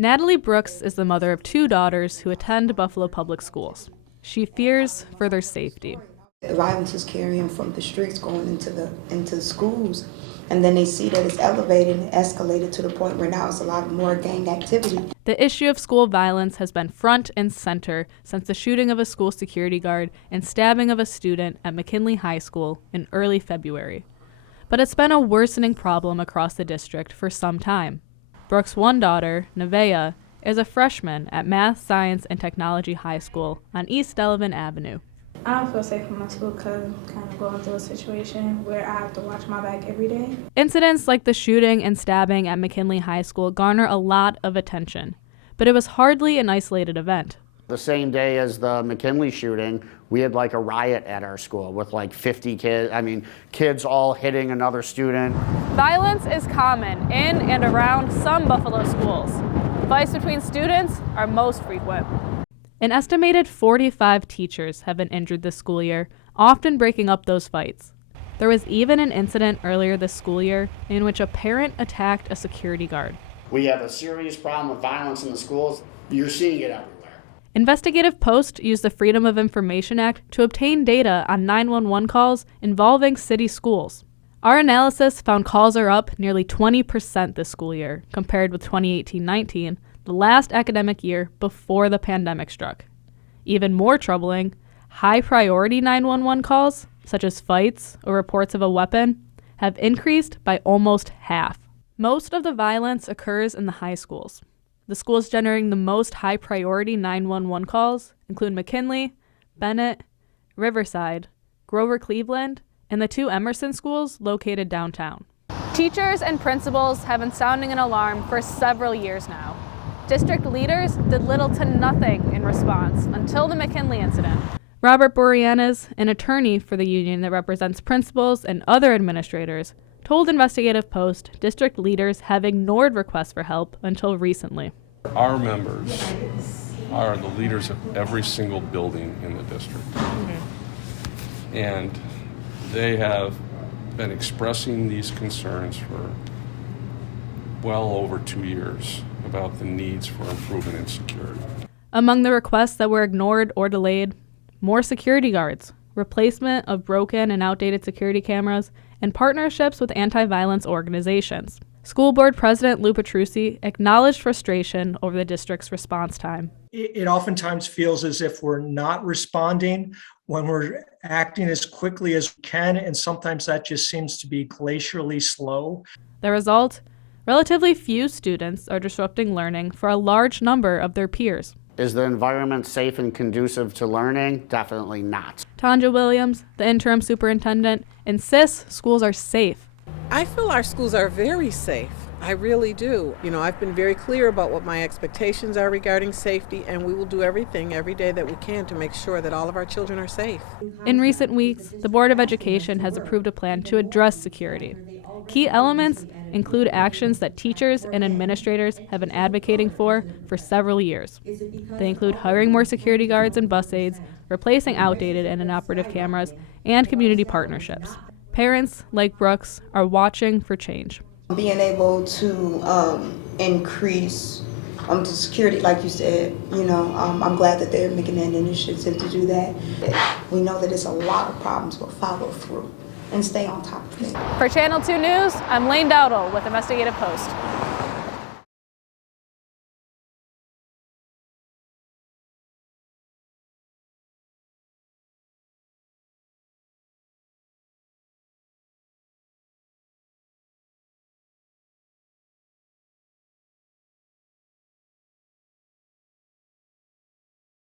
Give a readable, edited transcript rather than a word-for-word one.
Natalie Brooks is the mother of 2 daughters who attend Buffalo Public Schools. She fears for their safety. The violence is carrying from the streets going into the schools, and then they see that it's elevated and escalated to the point where now it's a lot more gang activity. The issue of school violence has been front and center since the shooting of a school security guard and stabbing of a student at McKinley High School in early February. But it's been a worsening problem across the district for some time. Brooks' one daughter, Nevaeh, is a freshman at Math, Science, and Technology High School on East Delavan Avenue. I don't feel safe in my school because I'm kind of going through a situation where I have to watch my back every day. Incidents like the shooting and stabbing at McKinley High School garner a lot of attention, but it was hardly an isolated event. The same day as the McKinley shooting, we had like a riot at our school with like 50 kids, kids all hitting another student. Violence is common in and around some Buffalo schools. Fights between students are most frequent. An estimated 45 teachers have been injured this school year, often breaking up those fights. There was even an incident earlier this school year in which a parent attacked a security guard. We have a serious problem with violence in the schools. You're seeing it everywhere. Investigative Post used the Freedom of Information Act to obtain data on 911 calls involving city schools. Our analysis found calls are up nearly 20% this school year, compared with 2018-19, the last academic year before the pandemic struck. Even more troubling, high-priority 911 calls, such as fights or reports of a weapon, have increased by almost half. Most of the violence occurs in the high schools. The schools generating the most high-priority 911 calls include McKinley, Bennett, Riverside, Grover Cleveland, and the 2 Emerson schools located downtown. Teachers and principals have been sounding an alarm for several years now. District leaders did little to nothing in response until the McKinley incident. Robert Boreanaz, an attorney for the union that represents principals and other administrators, told Investigative Post district leaders have ignored requests for help until recently. Our members are the leaders of every single building in the district. And they have been expressing these concerns for well over 2 years about the needs for improvement in security. Among the requests that were ignored or delayed, more security guards, replacement of broken and outdated security cameras, and partnerships with anti-violence organizations. School Board President Lou Petrucci acknowledged frustration over the district's response time. It oftentimes feels as if we're not responding when we're acting as quickly as we can, and sometimes that just seems to be glacially slow. The result? Relatively few students are disrupting learning for a large number of their peers. Is the environment safe and conducive to learning? Definitely not. Tanja Williams, the interim superintendent, insists schools are safe. I feel our schools are very safe. I really do. I've been very clear about what my expectations are regarding safety, and we will do everything every day that we can to make sure that all of our children are safe. In recent weeks, the Board of Education has approved a plan to address security. Key elements include actions that teachers and administrators have been advocating for several years. They include hiring more security guards and bus aides, replacing outdated and inoperative cameras, and community partnerships. Parents, like Brooks, are watching for change. Being able to increase the security, like you said, I'm glad that they're making an initiative to do that. We know that it's a lot of problems, but follow through and stay on top of it. For Channel 2 News, I'm Lane Dowdle with Investigative Post.